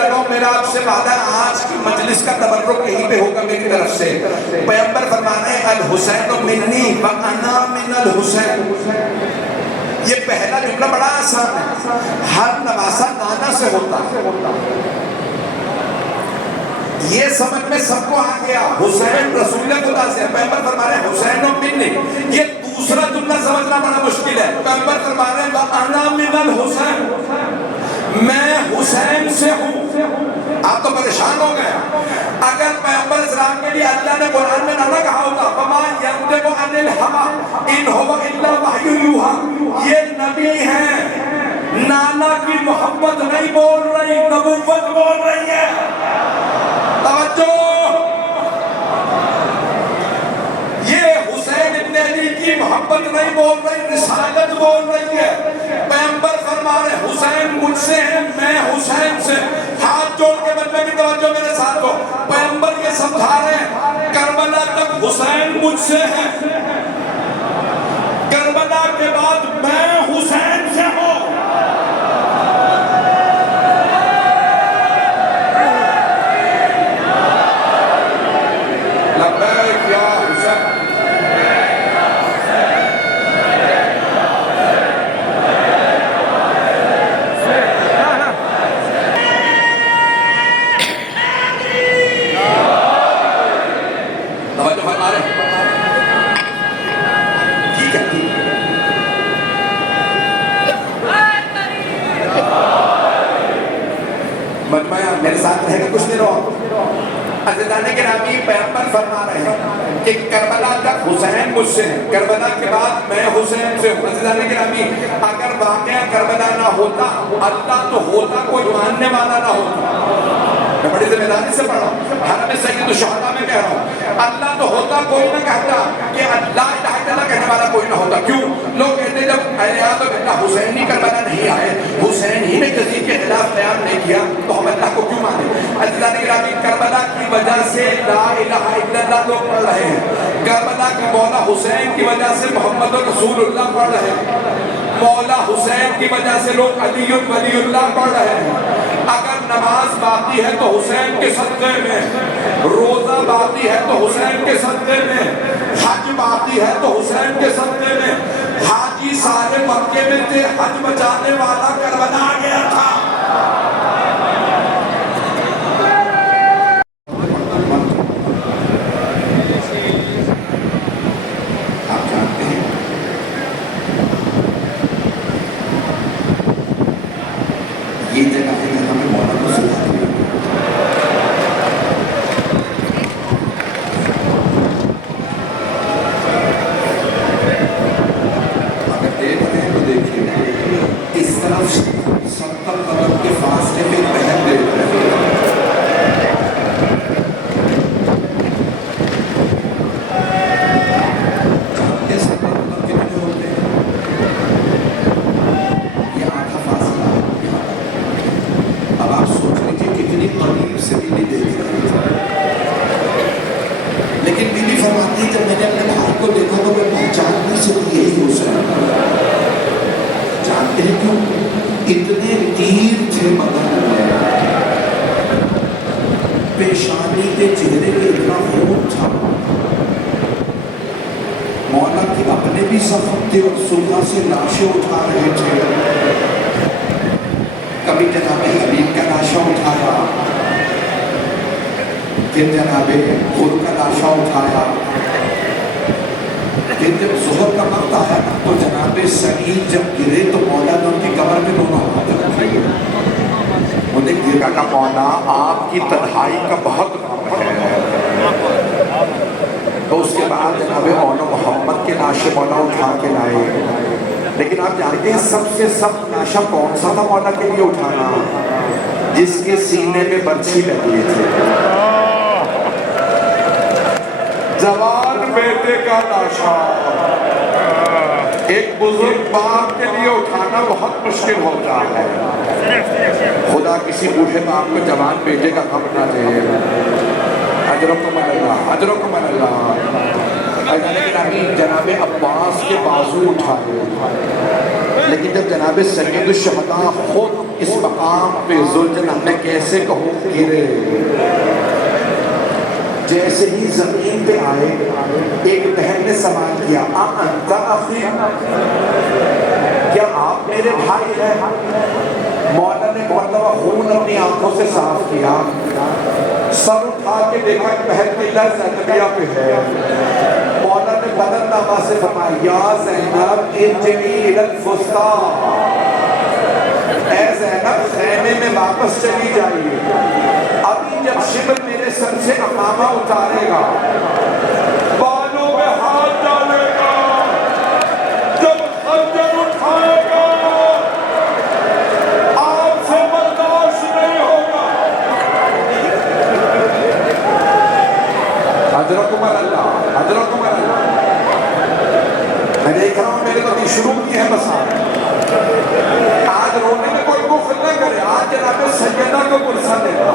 لگا ہوں، میرا آپ سے وعدہ آج کی مجلس کا تبرک یہیں پہ ہوگا میری طرف سے۔ پیغمبر فرمانے الحسین منی وانا من الحسین۔ یہ پہلا جملہ بڑا آسان ہے، ہر نواسہ نانا سے ہوتا ہے، یہ سمجھ میں سب کو آ گیا، حسین رسول خدا سے۔ پیغمبر فرما رہے ہیں حسین منی، یہ دوسرا جملہ سمجھنا بڑا مشکل ہے۔ پیغمبر فرما رہے ہیں وانا من الحسین، میں حسین سے ہوں۔ آپ تو پریشان ہو گئے، اگر پیغمبر اسلام کے لیے اللہ نے قرآن میں نہ کہا ہوتا وما ينطق عن الهوى ان هو الا وحی یوحی، یہ نبی ہیں، نانا کی محبت نہیں بول رہی، نبوت بول رہی ہے۔ توجہ، یہ حسین ابن علی کی محبت نہیں بول رہی، رسالت بول رہی ہے۔ پیغمبر فرما رہے حسین مجھ سے ہے، میں حسین سے۔ ہاتھ جوڑ کے بندے کی توجہ میرے ساتھ ہو، پیغمبر یہ سمجھا رہے ہیں کربلا تک حسین مجھ سے ہے، کربلا کے بعد میں حسین سے ہوں۔ لبیک یا حسین، میرے ساتھ رہے گا کچھ دیر اور۔ عزیزان گرامی، پیغمبر فرما رہے ہیں کہ کربلا تک حسین مجھ سے ہے، کربلا کے بعد میں حسین سے ہوں۔ عزیزان گرامی، اگر واقعہ کربلا نہ ہوتا، اللہ تو ہوتا، کوئی ماننے والا نہ ہوتا۔ میں بڑی ذمہ داری سے پڑھ رہا ہوں، حرم سید الشہداء میں کہہ رہا ہوں، اللہ تو ہوتا کوئی نہ کہتا کہ لا الہ الا اللہ کہنے والا کوئی نہ ہوتا۔ کیوں؟ لوگ کہتے جب اعلیٰ حسین ہی کربلا نہیں آئے، حسین ہی نے یزید کے خلاف بیان نہیں کیا، تو ہم اللہ کو کیوں مانیں؟ عزیزان گرامی، کربلا کی وجہ سے لا الہ الا اللہ لوگ پڑھ رہے ہیں، کربلا کی مولا حسین کی وجہ سے محمد رسول اللہ پڑھ رہے ہیں، مولا حسین کی وجہ سے لوگ علی ولی اللہ پڑھ رہے ہیں۔ اگر نماز باقی ہے تو حسین کے صدقے میں، روزہ باقی ہے تو حسین کے صدقے میں، حج باقی ہے تو حسین کے صدقے میں۔ حاجی سارے مکے میں تھے، حج بچانے والا کربلا آ گیا تھا۔ آپ جانتے ہیں یہ جگہ ہے جہاں میں مولا کو سنا دیا۔ اگر دیکھ رہے ہیں تو دیکھیے، اس طرف 70 قدم کے فاصلے میں پہن دیکھ رہے ہیں۔ جانتے 70 قدم کتنے ہوتے ہیں؟ یہ آدھا فاصلہ ہے۔ اب آپ سوچ لیجیے کتنی قریب سے بیوی دیکھ رہی ہے، لیکن بیوی فرماتی ہے جب میں نے اپنے بھائی کو دیکھا تو میں پہچان نہیں سکی یہی حسین۔ جانتے ہیں کیوں؟ اتنے تیر تھے بدن میں، پیشانی کے چہرے پہ اتنا خون تھا، مولا کے اپنے بھی زخم تھے اور صبح سے لاشیں اٹھا رہے تھے۔ کبھی جناب حبیب کا لاشا اٹھایا، پھر جناب غل کا لاشا اٹھایا، پھر جب ظہر کا وقت آیا تو جناب سعید جب گرے تو مولا نے ان کی کمر پہ دونوں ہاتھ رکھے، انہیں گرا کہ مولا آپ کی تنہائی کا بہت غم ہے۔ تو اس کے بعد جناب مولا محمد کے لاشے مولا اٹھا کے لائے۔ لیکن آپ جانتے ہیں سب سے سخت لاشا کون سا تھا مولا کے لیے اٹھانا؟ جس کے سینے میں برچھی لگی تھی، جوان بیٹے کا لاشا۔ ایک بزرگ باپ کے لیے اٹھانا بہت مشکل ہوتا ہے، خدا کسی بوڑھے باپ کو جوان بیٹے کا غم نہ دے۔ اجرکم اللہ، اجرکم اللہ۔ جناب عباس کے بازو اٹھائے، لیکن جب جناب سید الشہداء خود اس مقام پہ ذوالجلال میں کیسے کہوں گرے، جیسے ہی زمین پہ آئے ایک بہن نے سوال کیا انت اخی، کیا آپ میرے بھائی ہیں؟ مولا نے بہت دفعہ خون اپنی آنکھوں سے صاف کیا، سر اٹھا کے دیکھا کہ بہن کی اللہ زینبیہ پہ ہے، مولا نے بدن نامہ سے فرمایا یا زینب ارجعی الی الفسطیٰ، اے زینب خیمے میں واپس چلی جائیے، ابھی جب شبر میرے سر سے امامہ اتارے گا، بالوں میں ہاتھ ڈالے گا، جب خنجر اٹھائے گا آپ سے برداشت نہیں ہوگا۔ حضرتکم اللہ، حضرتکم اللہ، میں دیکھ رہا ہوں میرے تو شروع کی ہے بس آج رونے میں کوئی بخل نہ کرے، آج جناب سیدہ کو پرسہ دے گا۔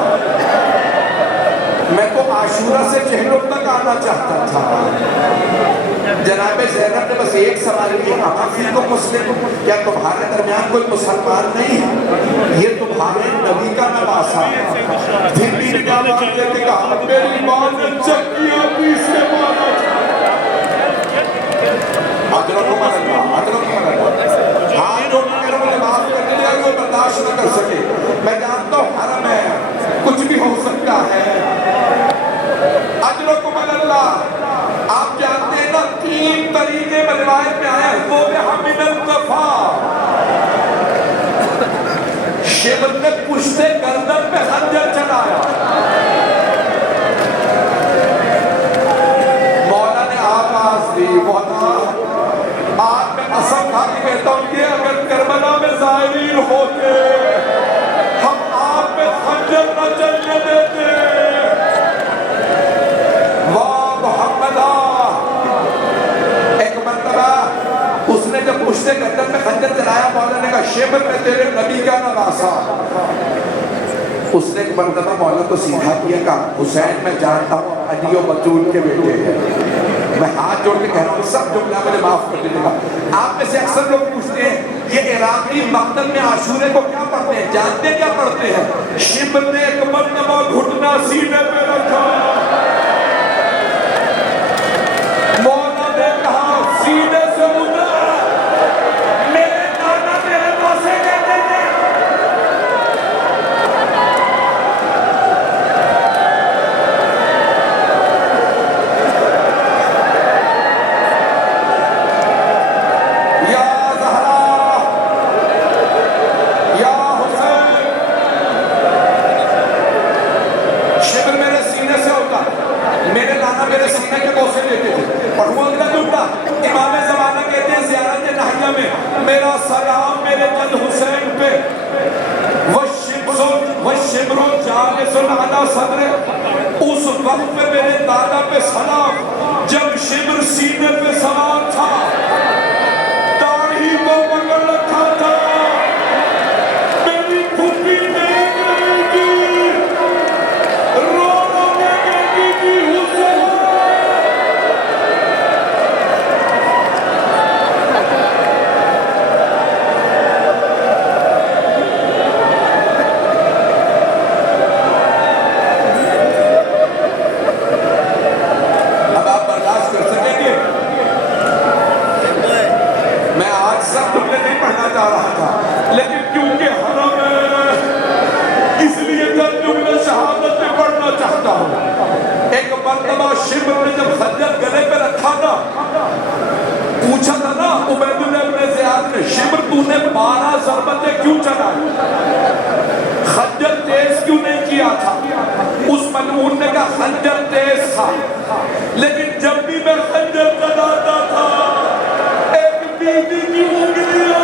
میں تو عاشورہ سے چہلوں تک آنا چاہتا تھا، جناب زینب نے بس ایک سوال کیا اما فیکم مسلم، کیا تمہارے درمیان کوئی مسلمان نہیں ہے؟ یہ تمہارے نبی کا نواسہ، پھر بھی نگاہ بات دے کے کہا میری ماں نے چکیاں پیس کے مارا تھا۔ حضرتکم اللہ، حضرتکم اللہ، ہاں جو میرے مجھے معاف کر دیا وہ برداشت نہ کر سکے، میں جانتا ہوں حرم ہے کچھ بھی ہو سکتا ہے۔ حضرتکم اللہ، آپ جانتے ہیں نا 3 طریقے میں روایت میں آیا ہے، وہ بحمل القفا، شبر نے پشتے گردن پہ خنجر چڑھایا، مولا نے آواز دی مولا آج میں قسم کھا کے کہتا ہوں یہ اگر کربلا میں زائرین ہوتے ہم آپ پہ خنجر نہ چلنے دیتے۔ واہ محمدہ، ایک مرتبہ اس نے جب پشتے گردن میں خنجر چلایا مولا نے کہا شبر میں تیرے نبی کا نواسا، اس نے ایک مرتبہ مولا کو سیدھا کیا کہا حسین میں جانتا ہوں علی و بطول کے بیٹے ہیں، میں ہاتھ جوڑ کے کہہ رہا ہوں سب جملہ مجھے معاف کر دیجیے گا۔ آپ میں سے اکثر لوگ پوچھتے ہیں یہ عراقی مقتل میں عاشورے کو کیا پڑھتے ہیں؟ جانتے کیا پڑھتے ہیں؟ شبر نے ایک مرتبہ گھٹنا سینے پہ رکھا، مولا نے کہا سینے سے اترا، میرے نانا میرے باسے کہتے تھے میرا سلام میرے جد حسین پہ، وَالشِّبْرُ جَالِسٌ عَلَى صَدْرِ، اس وقت پہ میرے دادا پہ سلام جب شبر سینے پہ سوار تھا، داڑھی کو پکڑ رکھا تھا، میری پھوپھی نہیں کرے گی، رو رو کے کہتی تھی حسین۔ لیکن کیونکہ حرم ہے اس لیے ترجمہ شہادت میں پڑھنا چاہتا ہوں۔ ایک مرتبہ شبر نے جب خنجر گلے پہ رکھا نا، پوچھا تھا نا عبید اللہ بن زیاد نے شبر تو نے 12 ضربتیں کیوں چلائی، خنجر تیز کیوں نہیں کیا تھا؟ اس ملعون نے کہا خنجر تیز تھا لیکن جب بھی میں خنجر چلاتا تھا ایک بیوی کی انگلیاں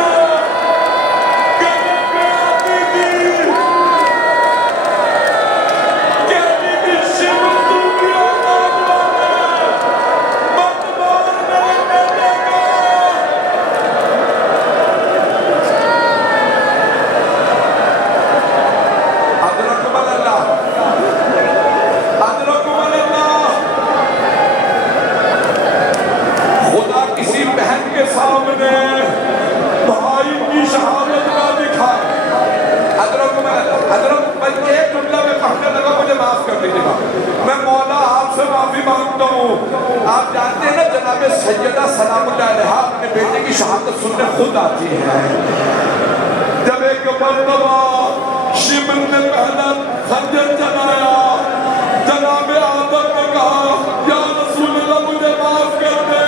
خود آتی ہے. جب ایک مرتبہ شمر نے پہلا خنجر چلایا، جناب آدم نے کہا یا رسول اللہ مجھے معاف کر دے،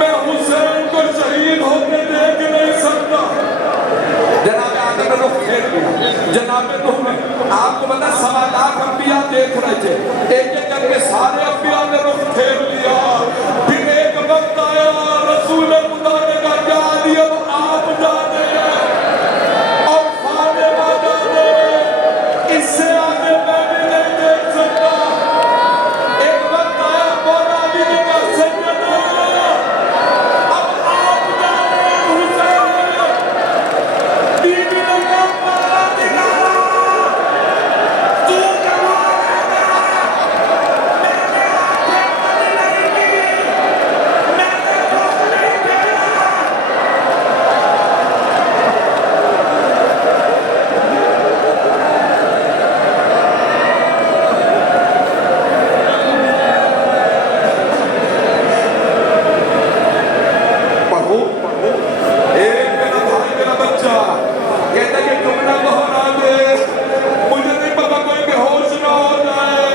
میں حسین کو شہید ہوتے دیکھ نہیں سکتا. جناب آدم نے رخ پھیر لیا. جناب نوح نے، آپ کو پتا 1.25 انبیاء دیکھ رہے تھے، ایک ایک کر کے سارے انبیاء نے رخ پھیر لیا. پھر ایک وقت آیا، رسول خدا نے کہا کیا علی اب آپ جانے اور فاطمہ جانے، اس سے آگے میں بھی نہیں دیکھ سکتا. ایک وقت آیا، مولا علی نے کہا سیدنا اب آپ جانے حسین. بیوی نے کہا مولا نگارا تو کمال ہے میرا، میں نے آنکھیں بند نہیں کی، میں نے رخ نہیں پھیرا. پڑھو ایک میرا بھائی میرا بچہ کہتا ہے کہ جملہ دہرا دے، مجھے نہیں پتا کوئی بے ہوش نہ ہو جائے.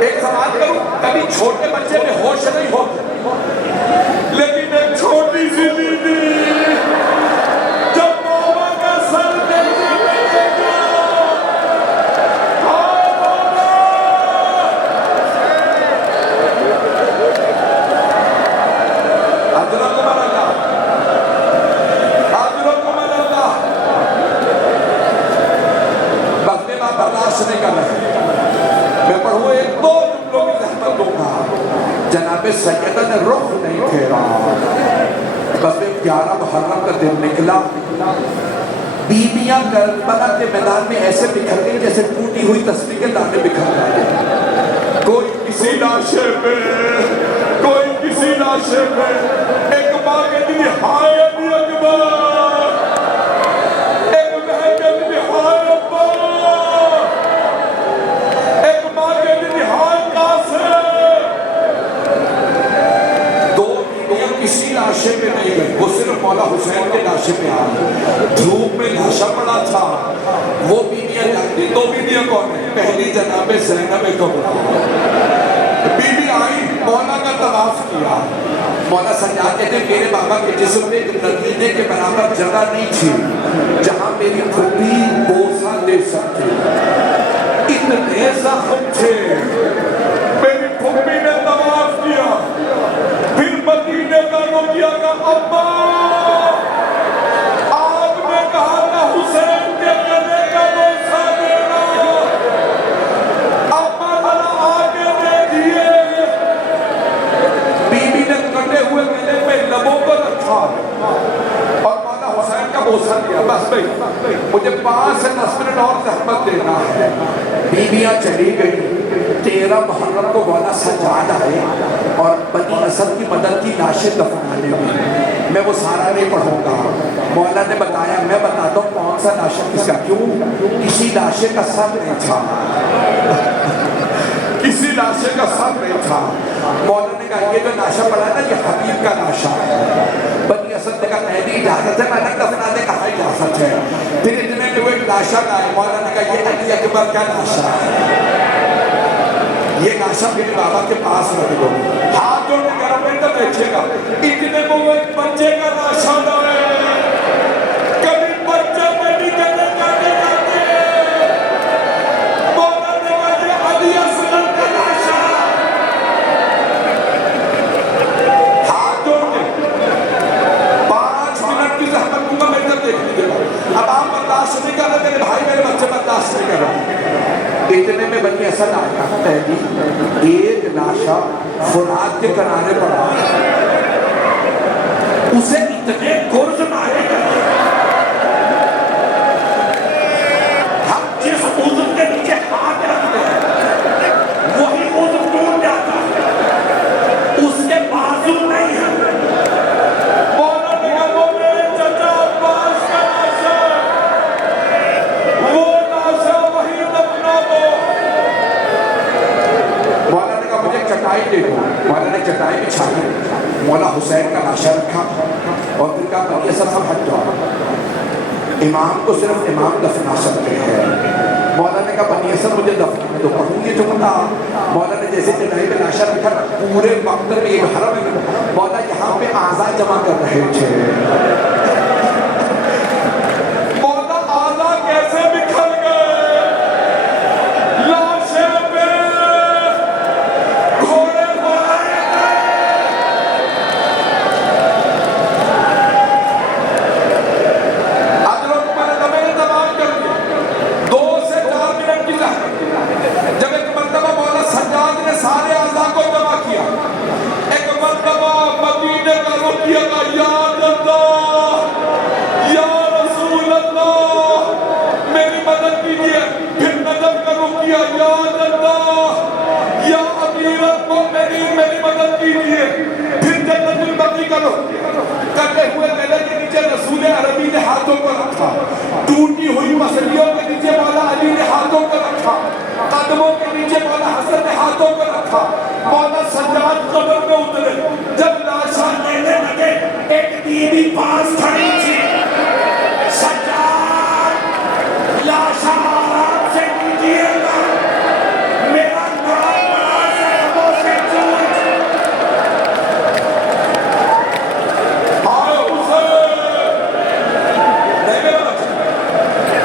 ایک سوال کروں، کبھی چھوٹے بچے بے ہوش نہیں ہوتے، لیکن ایک چھوٹی سی بیٹی جب بابا کا سر دیکھنے میں دیکھا، ہاں بابا حضرت اللہ، حضرت اللہ بس میں برداشت نہیں کر رہے. میں پڑھوں ایک دو جملوں کی زحمت دوں گا. جناب سیدہ نے رخ نہیں پھیرا. بس میں 11 محرم کا دن نکلا. بیویاں کربلا کے میدان میں ایسے بکھر گئی جیسے ٹوٹی ہوئی تسبیح کے دانے بکھر گئے. کوئی کسی لاشے پہ، کوئی کسی لاشے پہ. ایک ماں کہتی تھی ہائے علی اکبر، ایک بہن کہتی تھی ہائے ابا، ایک ماں کہتی تھی ہائے قاسم. دو بیویاں کسی لاشے پہ نہیں گئی، وہ صرف مولا حسین کے لاشے پہ آئی. دھوپ میں لاشا پڑا تھا. وہ بیویاں جانتی، دو بیویاں کون ہیں؟ پہلی جناب زینب کبریٰ. بیوی آئی، مولا کا طواف کیا. مولا سجاد کہتے ہیں میرے بابا کے جسم میں مدینے کے برابر جگہ نہیں تھی جہاں میری پھوپھی بوسہ دے سکتے. اتنے زخم تھے. میری پھوپھی نے طواف کیا، پھر مدینے کا روکیا کا ابا آپ نے کہا تھا حسین کے گلے کا بوسہ دینا، ابا ذرا آگے دیکھیے. بیوی نے کٹے ہوئے گلے پہ لبوں کو رکھا اور مولا حسین کا بوسہ دیا. بس بھئی مجھے 5 سے 10 منٹ اور زحمت دینا ہے. بیویاں چلی گئی. 13 محرم کو مولا سجاد آئے اور بنی اسد کی مدد کی لاشیں دفنانے میں. میں وہ سارا نہیں پڑھوں گا. مولا نے بتایا، میں بتاتا ہوں کون سا لاشا کس کا. کیوں؟ کسی لاشے کا سر نہیں تھا، کسی لاشے کا سر نہیں تھا. مولا نے کہا یہ جو لاشا پڑا نا یہ حبیب کا لاشا ہے. بنی اسد نے کہا نہیں اجازت ہے، میں نے دفنانے کا اجازت ہے. پھر اتنے میں وہ ایک لاشا لائے. مولا نے کہا یہ علی اکبر کا لاشا ہے، یہ لاشا میرے بابا کے پاس رکھ دو. ہاتھ جوڑ کے گھر میں تو دیکھے گا. اتنے میں وہ ایک بچے کا لاشا لائے. کبھی بچے میں بھی جنے جانے جاتے. مولا نے کہا یہ علی اصغر کا لاشا. ہاتھ جوڑ کے 5 منٹ کی زحمت دوں گا، میرے طرف دیکھ لیجیے گا. اب آپ برداشت نہیں کر رہے، میرے بھائی میرے بچے برداشت نہیں کر رہے. اتنے میں بنی اسد آیا. پہلی ایک لاشا فرات کے کنارے پڑا، اسے اتنے گرز مارے گئے. ہم جس عضو کے نیچے ہاتھ رکھتے ہیں وہی عضو ٹوٹ جاتا ہے، اس کے بازو نہیں ہے. مولا نے کہا وہ میرے چچا عباس کا لاشا ہے، وہ لاشا وہی دفنا دو. مولا نے کہا مجھے چٹائی دے دو. مولا نے چٹائی بچھائی. مولا حسین کا لاشا رکھا. اور پھر کہا بنی اسد سب ہٹ جاؤ، امام کو صرف امام دفنا سکتے ہیں۔ مولا نے کہا بنی اسد مجھے دفن میں تو پڑھوں گی جملہ۔ مولا نے جیسے چنائی پہ لاشا رکھا، پورے وقت میں ایک حرم ہے، مولا یہاں پہ اعضاء جمع کر رہے تھے۔ مولا اعضاء کیسے بکھر گئے، لاشیں پہ گھوڑے بلائے گئے۔ حضرت عمر نے میرے تمام کر دیا 2 سے 4 منٹ کی زحمت۔ جب ایک مرتبہ مولا سجاد نے سارے اعضاء کو جمع کیا، ایک مرتبہ مدینے کا رخ کیا، یا اللہ یا رسول اللہ میری مدد کیجیے، پھر نجف کا رخ کیا، یا اللہ یا امیر المؤمنین میری مدد کیجیے، پھر جنت البقیع کا رخ کرتے ہوئے گلے کے نیچے رسول عربی نے ہاتھوں کو رکھا، ٹوٹی ہوئی پسلیوں کے نیچے مولا علی نے ہاتھوں کو رکھا، قدموں کے نیچے مولا حسن نے ہاتھوں کو رکھا۔ مولا سجاد قبر میں اترے، جب لاشاں لینے لگے ایک بیوی پاس کھڑی تھی۔ سجاد لاشاں آرام سے لیجیے گا، میرا نام بڑا صحبوں سے چوٹ۔ آئے حسین، نہیں میرا بچہ،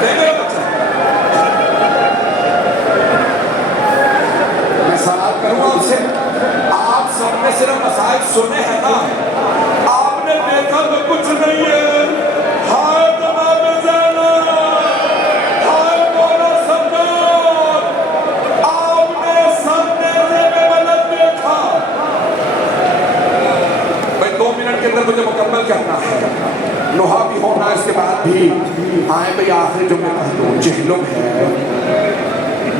نہیں میرا بچہ۔ میں سوال کروں آپ سے، آپ سب نے صرف مسائل سنے ہیں نا، آپ نے دیکھا تو کچھ نہیں ہے۔ ہائے جناب زینب، ہائے مولا سجاد، آپ نے سرنیزے میں مدد دیکھا۔ بھئی 2 منٹ کے اندر مجھے مکمل کرنا ہے، نوحہ بھی ہونا اس کے بعد بھی۔ آئیں بھئی آخری جملے کہہ دو، جہلم ہے،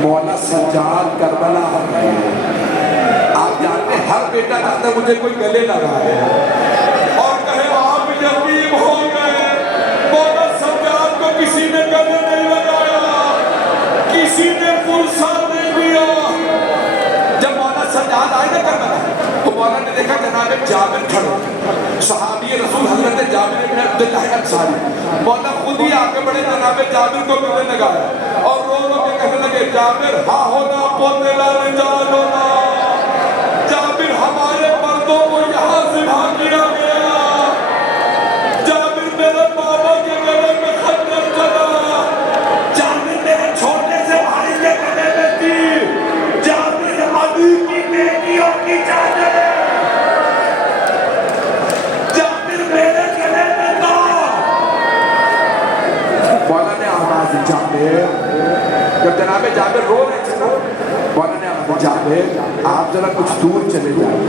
مولا سجاد کربلا ہے۔ آپ جانتے ہیں ہر بیٹا چاہتا ہے مجھے کوئی گلے لگائے اور کہے آپ یتیم ہو گئے۔ مولا سجاد کو کسی نے گلے نہیں لگایا، کسی نے فرصہ نہیں دیا۔ جب مولا سجاد آئے نا کربلا تو مولا نے دیکھا جناب جابر کھڑے، صحابی رسول حضرت جابر بن عبداللہ انصاری۔ مولا خود ہی آ کے بڑے جناب جابر کو گلے لگایا اور رو رو کے کہنے لگے، جابر ہاں ہونا پوتلا رجال ہونا، جابر ہمارے مردوں کو یہاں ذبح کیا گیا، جابر میرے بابا کے گلے میں خنجر چلا، جابر میرے چھوٹے سے بھائی کے گلے میں تیر، جابر علی کی بیٹیوں کی چادر، جابر میرے گلے میں تار۔ مولا نے آواز جابر، جب جناب جابر رو رہے تھے نا، مولا نے آواز جابر آپ ذرا کچھ دور چلے جائیں۔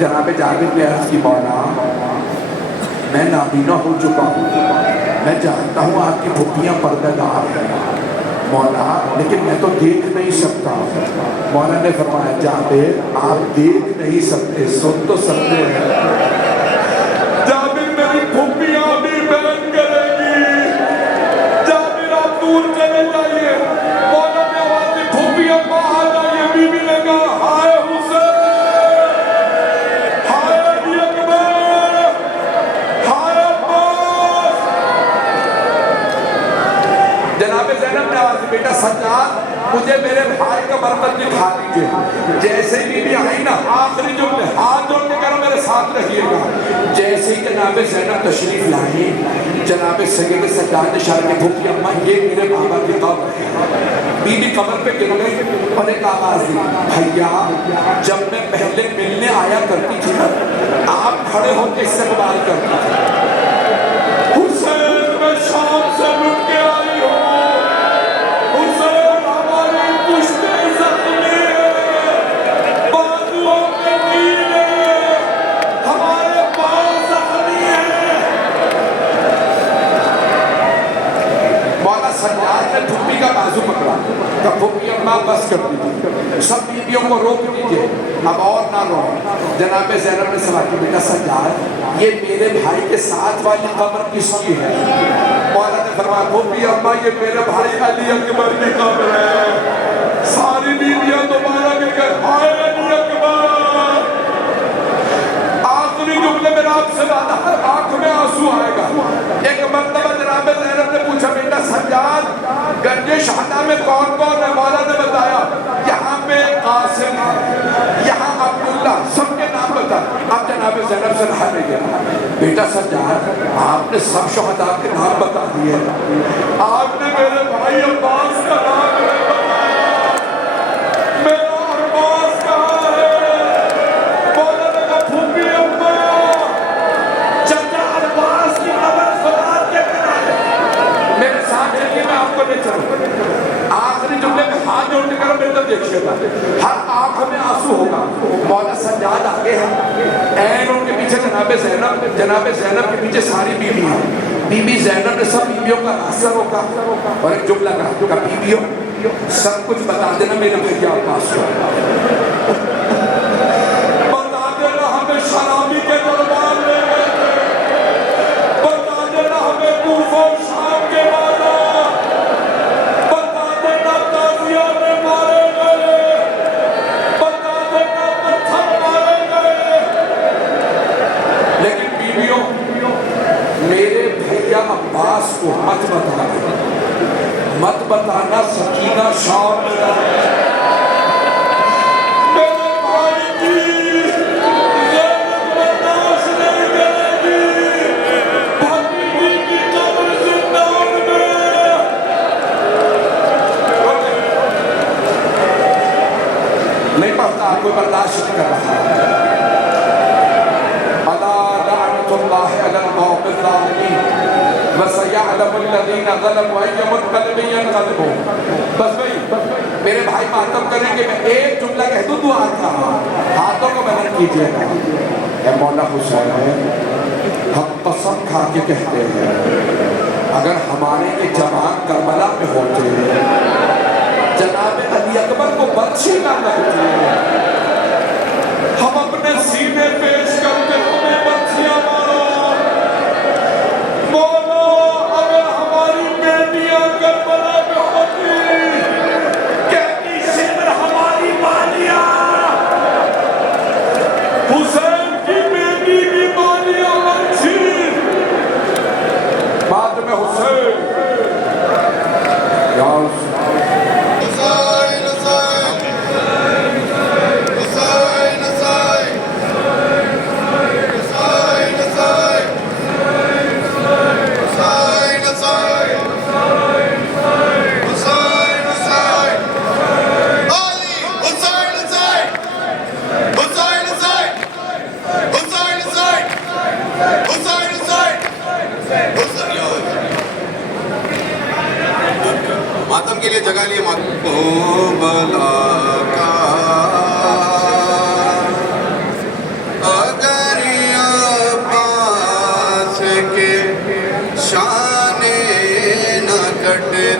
جناب جابر نے عرض کی مولا میں نابینا ہو چکا ہوں، میں جانتا ہوں آپ کی پھپھیاں پردہ دار ہیں مولا، لیکن میں تو دیکھ نہیں سکتا۔ مولا نے فرمایا جابر آپ دیکھ نہیں سکتے، سن تو سکتے ہیں۔ جابر میری پھپھیاں بھی بیان کرے گی، جابر آپ دور چلے جائیے۔ مولا نے آواز دی پھپھیاں باہر جائیے، بی بی نے کہا ہائے حسین، ہائے علی اکبر، ہائے عباس۔ جناب زینب نے آواز دی بیٹا سجاد مجھے میرے بھائی کا مرمت دکھا دیجئے۔ جیسے ہی بی بی آئی نا آخری جملے ہاتھ جوڑ کے کرو میرے ساتھ رہیے گا۔ جیسے ہی جناب زینب تشریف لائی، جناب سید سجاد نے اشارہ کی پھوپھی اماں یہ میرے بابا کی قبر ہے۔ بی بی قبر پہ گر گئی اور ایک آواز دی، بھیا جب میں پہلے ملنے آیا کرتی تھی نا آپ کھڑے ہو کے استقبال کرتی تھی۔ حسین میں شام سے لٹ کے آئی ہوں، حسین ہماری پشتیں زخمی ہیں، بازوؤں پہ تیر ہے، ہمارے پاؤں زخمی ہیں۔ مولا سجاد نے پھپھی کا بازو پکڑا، کہا پھپھی اماں بس کر دیجیے، سب بیویوں کو روک دیجیے، اب اور نہ روئیں۔ جناب زینب نے سوال کی بیٹا سجاد یہ میرے بھائی کے ساتھ والی قبر کس کی ہے؟ مولا نے فرمایا پھپھی اماں یہ میرے بھائی علی اکبر کی قبر ہے۔ ساری بیویاں دوبارہ کے کہے ہائے علی اکبر۔ آخری جملے میں آپ سے وعدہ شہداء میں کون کون ہے؟ مولا نے بتایا یہاں پہ قاسم ہے، یہاں عبداللہ، سب کے نام بتا. اب جناب زینب سے رہا نہیں گیا. بیٹا سجاد آپ نے سب شہداء کے نام بتا دیے، آپ نے میرے بھائی عباس کا نام نہیں بتایا. میرا عباس کہاں ہے؟ مولا نے کہا پھوپھی اماں چچا عباس کی قبر خدا کے کنارے. میرے ساتھ چلیے میں آپ کو لے چلوں. آخری جملے میں ہاتھ جوڑ کے کرو میرے تو دیکھئے گا، ہر آنکھ میں آنسو ہوگا. مولا سجاد آگے ہیں، این ان کے پیچھے جناب زینب، جناب زینب کے پیچھے ساری بیوی ہیں. بی بی زینب نے سب بیویوں کا راستہ روکا اور ایک جملہ کہا بیویوں سب کچھ بتا دینا میرے بھیا عباس کو. بتا دینا ہمیں شرابی کے دربار لے گئے تھے، بتا دینا ہمیں کوفہ و شام کے بازار، بتا دینا تازیہ میں مارے گئے، بتا دینا پتھر مارے گئے. لیکن بیویوں میرے بھیا عباس کو مت بتانا، مت بتانا. سکینہ شام میں میرے بھائی کی زینب برداشت نہیں کرے گی. بھتیجی کی قبر زندان میں. نہیں پڑھتا، کوئی برداشت نہیں کر رہا. الا لعنت اللہ علی القوم الظالمین وَسَيَعْلَمُ الَّذِينَ ظَلَمُوا أَيَّ مُنْقَلِبٍ يَنْقَلِبُونَ. بس بھئی میرے بھائی ماتم کریں کہ میں ایک جملہ کہہ دوں دعا کا، ہاتھوں کو بلند کیجئے گا. اے مولا حسین ہم قسم کھا کے کہتے ہیں اگر ہمارے یہ جوان کربلا میں ہوتے جناب علی اکبر کو برچھی نہ لگتی، ہم اپنے سینے پیش کرتے ہمیں برچیاں مارو. مولا اگر ہماری بیٹیاں کربلا میں ہوتی کہتی شمر ہماری بالیاں، حسین کی بیٹی کی بالیاں منچی. بعد میں حسین یا ماتم کے لیے جگہ لیے ماتم بلا کا اگر عباس کے شانے نہ کٹتے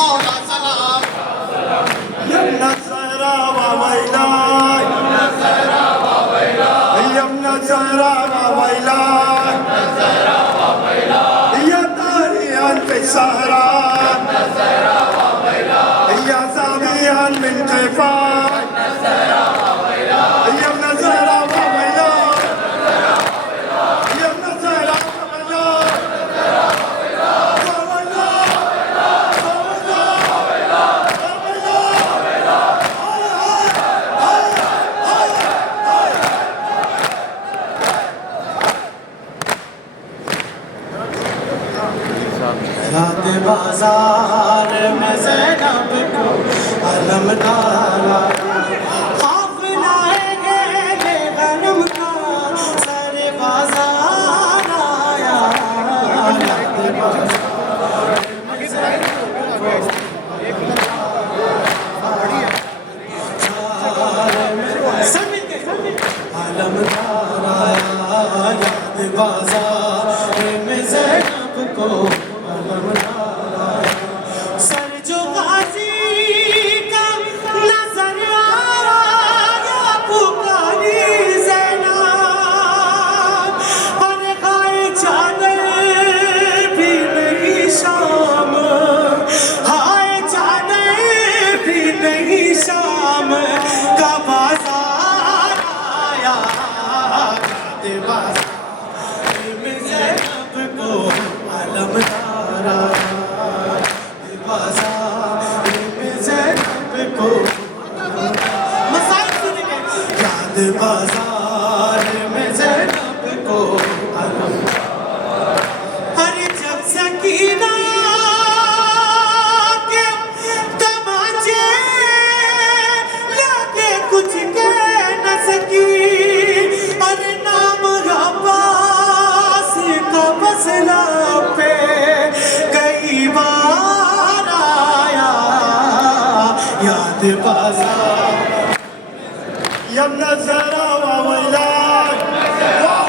مولا سلام يمنى الزهراء وويلاي يمنى الزهراء وويلاي يا طاريا في السهران يا ساميا من كفاي يمنى الزهراء وويلاي يمنى الزهراء یاد بازار میں زینب کو علم ڈالا قافلہ گے غنم کا سر بازار آیا یاد بازار میں زینب کو علم ڈالا یاد بازار میں زینب کو سر جو غازی کا نظر آیا پکاری زینب اور ہائے چادر بھی نہیں شام ہائے چادر بھی نہیں شام کا بازار آیا یاد بازار میں زینب کو علم ڈالا بازار میں زینب کو مسائل سنیں گے یاد بازار میں زینب کو علم ارے جب سکینہ کے تماچے لگے کچھ کہہ نہ سکی ارے نام عباس کا مسئلہ پہ کئی بار آیا یاد بازار يمنى الزهراء وويلاي